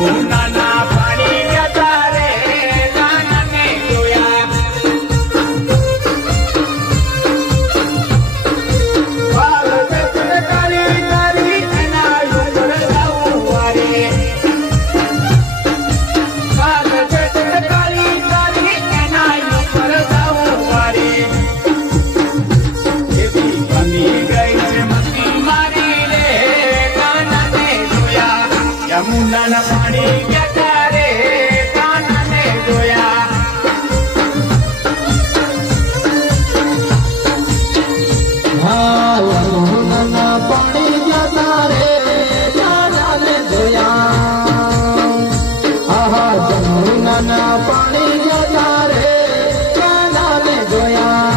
યમુનાના પાણી જતા રે કાનને જોયા વાલ જતન કરી કરી એના ઉપર જાવું વારે વાલ જતન કરી કરી એના ઉપર જાવું વારે એવી બની ગઈ છે મસ્તી મારી રે કાનને જોયા યમુનાના પાણી જતા રે કાનને જોયા હા યમુનાના પાણી જતા રે કાનને જોયા આહા યમુનાના પાણી જતા રે કાનને જોયા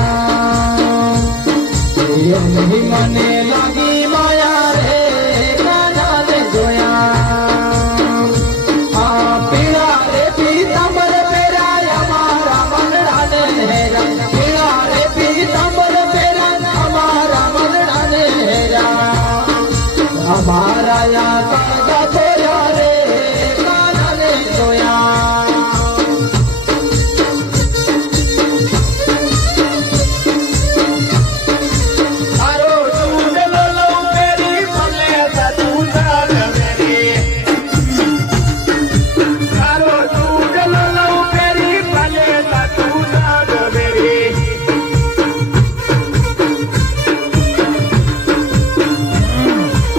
નહીં મને લાગી માયા રે કાનને જોયા આ પીળા રે પીતાંબર પહેરાય અમારા મનડાને હેરા પીળા રે પીતાંબર પહેરાય અમારા મનડાને હેરા અમારા યા કાગા જોયા રે કાનને જોયા મારો ચૂડલો લઉં પેરી ભલે તું જાગ મેરી મારો ચૂડલો લઉં પેરી ભલે તું જાગ મેરી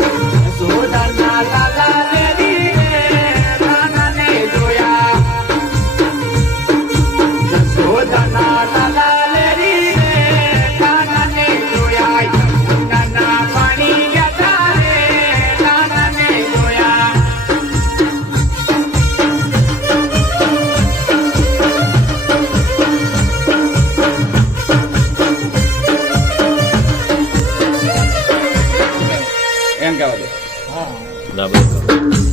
યશોદાના લાલા લેરી કાનને જોયા યશોદાના લાલા લેરી કાનને જોયા યમુનાના પાણી જતા રે કાનને જોયા એમ કહેવા દે ના બરાબર